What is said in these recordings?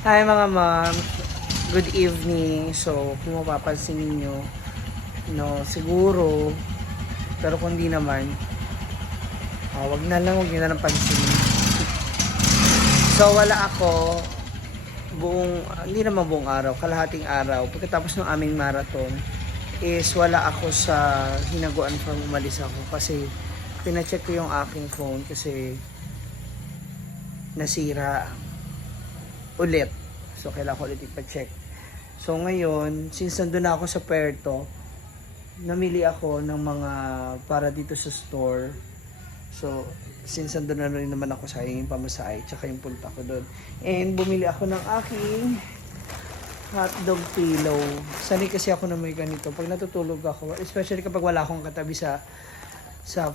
Hi mga ma'am, good evening. So, kung mapapansin ninyo, no, siguro, pero kung di naman, wag na lang, wag nyo na lang pansinin. So, wala ako hindi naman buong araw, kalahating araw. Pagkatapos ng aming marathon, is wala ako sa hinaguan pang umalis ako kasi pinacheck ko yung aking phone kasi nasira ulit. So, kailangan ko ulit ipa-check. So, ngayon, since nandun na ako sa Puerto, namili ako ng mga para dito sa store. So, since nandun na rin naman ako sa yung pamasahe, tsaka yung punta ko doon. And, bumili ako ng aking hotdog pillow. Sanay kasi ako na may ganito. Pag natutulog ako, especially kapag wala akong katabi sa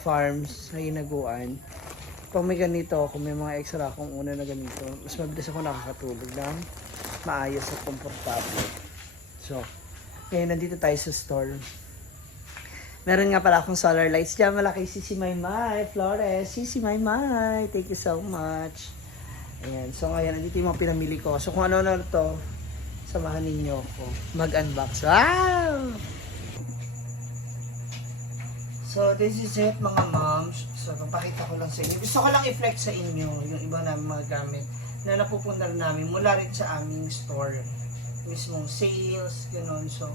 farms, sa hinaguan, pag may ganito, kung may mga extra akong una na ganito, mas mabilis ako nakakatulog ng maayos at komportable. So, ngayon nandito tayo sa store. Meron nga pala akong solar lights dyan. Malaki Sisi Maymay Flores. Sisi Maymay, thank you so much. Ayan. So, ngayon, nandito yung mga pinamili ko. So, kung ano-ano to, samahan ninyo ako mag-unbox. Wow! So, this is it mga moms. So, papakita ko lang sa inyo. Gusto ko lang i-flex sa inyo yung iba namin mga gamit na napupunta namin mula rin sa aming store. Mismong sales, gano'n. So,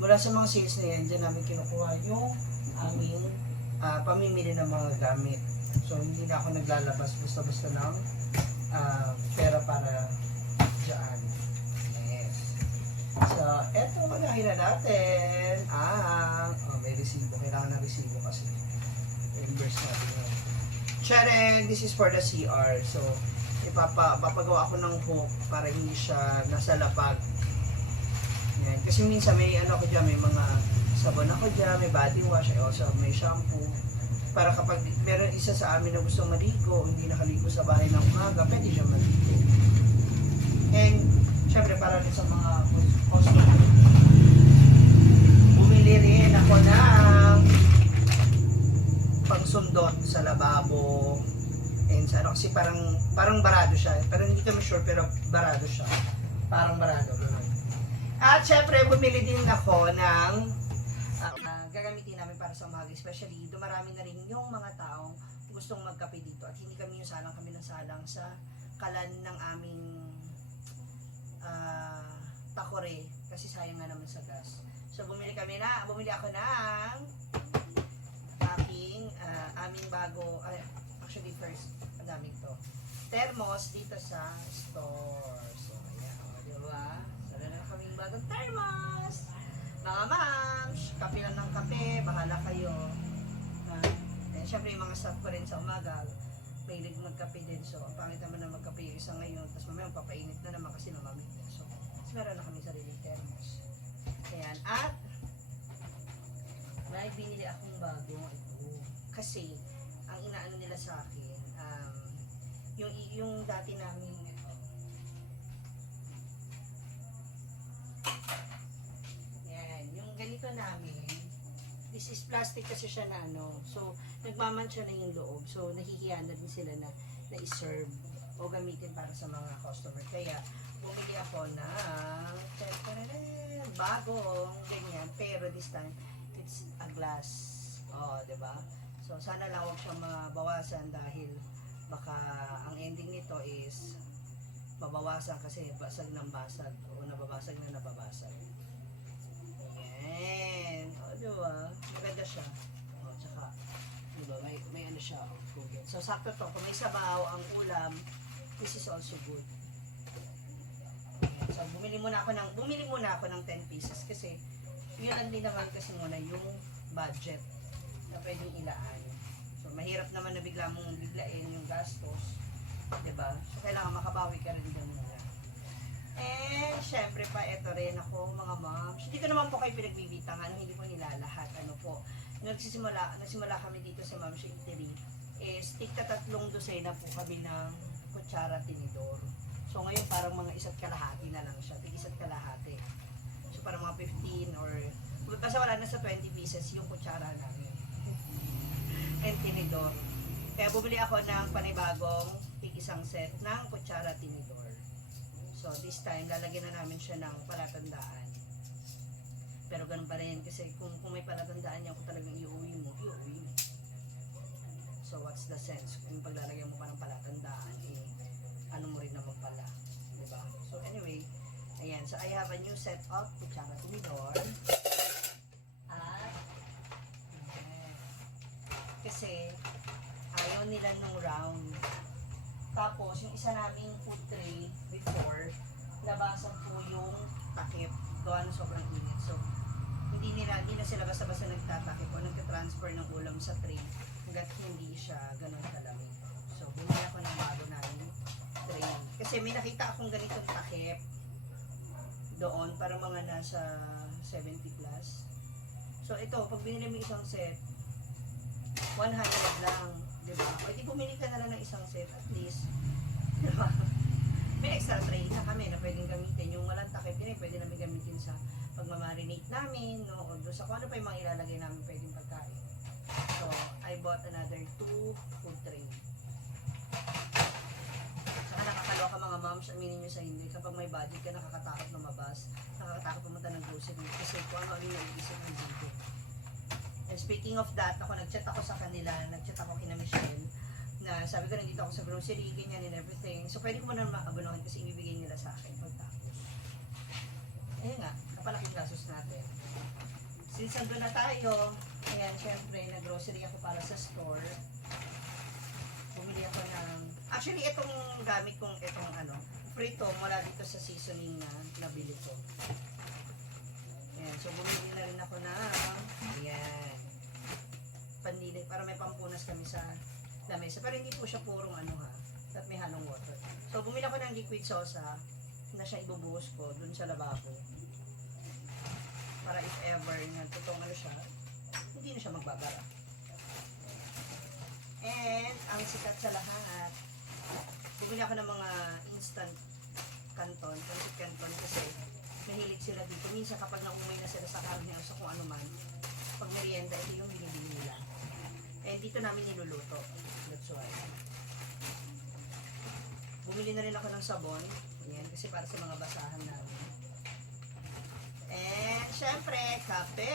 mula sa mga sales na yan, dyan namin kinukuha yung aming pamimili ng mga gamit. So, hindi na ako naglalabas basta-basta ng pera para dyan. Yes. So, eto, magahin na natin may resibo. Kailangan ng resibo kasi reimburse natin yun. Charing, this is for the CR. So, papagawa ako ng hook para hindi siya nasa lapag. Yan. Kasi minsan may ako dyan, may mga sabon ako dyan, may body wash, also may shampoo. Para kapag meron isa sa amin na gusto maligo, hindi nakaligo sa bahay ng umaga, pwede siya maligo. And, syempre para rin sa mga customer. Bumili rin ako ng pangsundot sa lababo. And sa kasi parang barado siya. Pero hindi kami sure, pero barado siya. Parang barado. At syempre, bumili din ako ng gagamitin namin para sa umaga. Especially, dumarami na rin yung mga taong gustong magkape dito. At hindi kami yung salang kami ng salang sa kalan ng aming takore. Kasi sayang nga naman sa gas. So, bumili ako ng aming bago, actually first, ang daming to. Thermos dito sa store. So, ayan, diba? Sala na kaming bagong thermos. Mga moms, kape lang ng kape, bahala kayo. And syempre yung mga staff ko rin sa umaga, may magkape din. So, ang pangit naman na magkape yung isa ngayon, tapos mamaya papainit na naman kasi namamit na. So, meron na kami sariling thermos. Ayan, at may binili akong bago ito. Kasi, ang inaano nila sa akin, yung dati namin yan, yung ganito namin, this is plastic kasi siya na so nagmamansya na yung loob, so nahihiya na din sila na i-serve o gamitin para sa mga customer, kaya bumili ako ng bagong ganyan, pero this time it's a glass, diba? So sana lang huwag siyang mabawasan dahil baka ang ending nito is mabawasan kasi basag ng basag o nababasag na nababasag. Ayan. Diba? Maganda siya. Tsaka, diba? May ano siya. Good. So, sakto to. Kung may sabaw, ang ulam, this is also good. Ayan. So, bumili muna ako ng 10 pieces kasi yun ang din naman kasi muna yung budget na pwedeng ilaan. So, mahirap naman na bigla mong biglain yung gastos. Diba? So, kailangan makabawi ka rin din muna. And, syempre pa, ito rin ako, mga moms. Hindi ko naman po kayo pinagbibitangan, hindi po nilalahat. Ano po, nagsimula kami dito sa Ma'am Eatery, is tigta 3 dosena po kami ng kutsara tinidor. So, ngayon parang mga isa't kalahati na lang siya. Isa't kalahati. So, parang mga 15 or, basta wala na sa 20 pieces yung kutsara namin. And tinidor. Kaya bumili ako ng panibagong isang set ng kutsara tinidor. So, this time, lalagyan na namin siya ng palatandaan. Pero ganun pa rin, kasi kung may palatandaan niya, kung talagang iuwi mo, iuwi mo. So, what's the sense? Kung paglalagyan mo pa ng palatandaan, ano mo rin naman pala. Diba? So, anyway, ayan. So, I have a new set of kutsara tumidor. At, ayan. Kasi, ayaw nila nung round. Tapos, yung isa naming food tray before, labasan po yung takip. Gawa ng sobrang init. So, hindi na sila basta-basta nagtatakip o nagka-transfer ng ulam sa tray hanggat hindi siya ganun kalamig. So, bumili ako ng bago namin tray. Kasi may nakita akong ganitong takip doon para mga nasa 70 plus. So, ito, pag binili mo isang set, 100 lang, di ba? O di bumili ka na lang ng isang set at least, di ba? May extra tray na kami na pwedeng gamitin. Yung walang takip din, pwede namin gamitin sa pagmamarinate namin, no? O doon sa kung ano pa yung mga ilalagay namin pwedeng pagkain. So, I bought another 2 food tray. Saka nakakaloka mga moms, aminin nyo sa hindi. Kapag may budget ka, nakakatakot lumabas. Nakakatakot pumunta ng grocery. Kasi kung ano yung nag-isip ng dito. And speaking of that, nag-chat ako sa kanila, nag-chat ako kina Michelle, na sabi ko nandito ako sa grocery, ganyan and everything. So, pwede ko muna maabunuhan kasi ibibigay nila sa akin pagtapos. Ayun nga, kapalaking gastos natin. Since nandun na tayo, ayan, syempre, nag-grocery ako para sa store. Bumili ako ng, actually, itong gamit kong, itong frito, mula dito sa seasoning na nabili ko. Ayan, so bumili na rin ako na, ayan, pandilig, para may pampunas kami sa lamesa. Pero hindi po siya purong at may halong water. So bumili ako ng liquid sosa na siya ibubuhos ko dun sa lababo. Para if ever na totoong siya, hindi na siya magbabara. And ang sikat sa lahat, bumili ako ng mga instant canton, pancit canton kasi mahilig sila dito. Minsan kapag naumay na sila sa karne o sa kung ano man, pag merienda, ito yung binibili nila. Eh, dito namin niluluto. That's why. Bumili na rin ako ng sabon. Ayan, kasi para sa mga basahan namin. And, syempre, kape.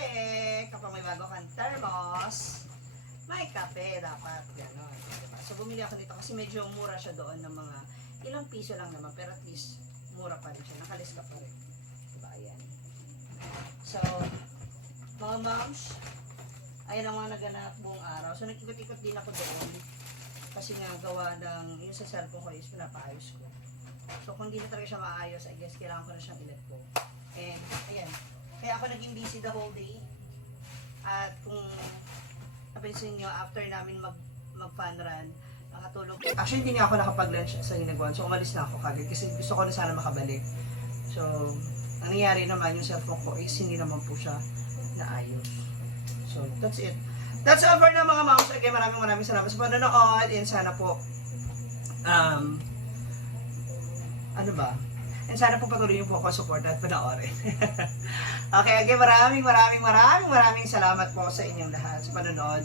Kapag may bago kang thermos, may kape dapat. Ganon. Diba? So, bumili ako dito kasi medyo mura siya doon ng mga ilang piso lang naman. Pero at least, mura pa rin siya. Nakalis ka pa rin. Diba? Ayan. So, mga moms, ayan ang mga naganap buong araw. So, nag-ikot-ikot din ako doon. Kasi nga, gawa ng, yung sa cellphone ko is pinapaayos ko. So, kung hindi na talaga siya maayos, I guess, kailangan ko na siyang i-let go. And, ayan. Kaya ako naging busy the whole day. At kung napansin nyo, after namin mag-fun run, nakatulog. Actually, hindi nga ako nakapag-lunch sa Hinaguan. So, umalis na ako kagad. Kasi gusto ko na sana makabalik. So, ang nangyari naman, yung cellphone ko is hindi naman po siya naayos. So, that's it. That's all for na mga moms. Okay, maraming salamat sa panonood. And sana po, and sana po patuloy niyo po ako support at panoorin. Okay, maraming salamat po sa inyong lahat sa panonood.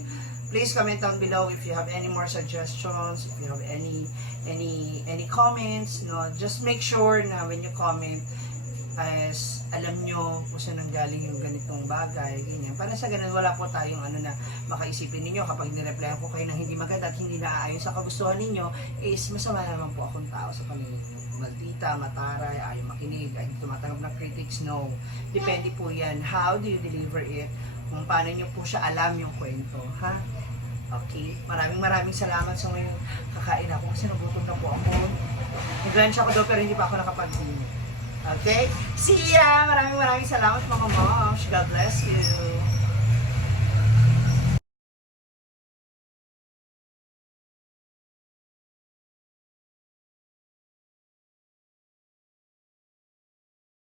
Please comment down below if you have any more suggestions, if you have any comments, just make sure na when you comment, as alam nyo kung saan nanggaling yung ganitong bagay, ganyan. Para sa ganun, wala po tayong na makaisipin ninyo kapag nireplyan ko kayo ng hindi maganda at hindi naaayon sa kagustuhan ninyo, is masama naman po akong tao sa paningin. Maldita, mataray, ayaw makinig, ayaw tumatanggap ng critics, no. Depende po yan. How do you deliver it? Kung paano nyo po siya alam yung kwento, ha? Okay? Maraming salamat sa ngayong kakain ako kasi nagutom na po ako. Nag-lunch ako daw pero hindi pa ako nakapag-dinner. Okay? See ya! Maraming salamat mga moms. God bless you.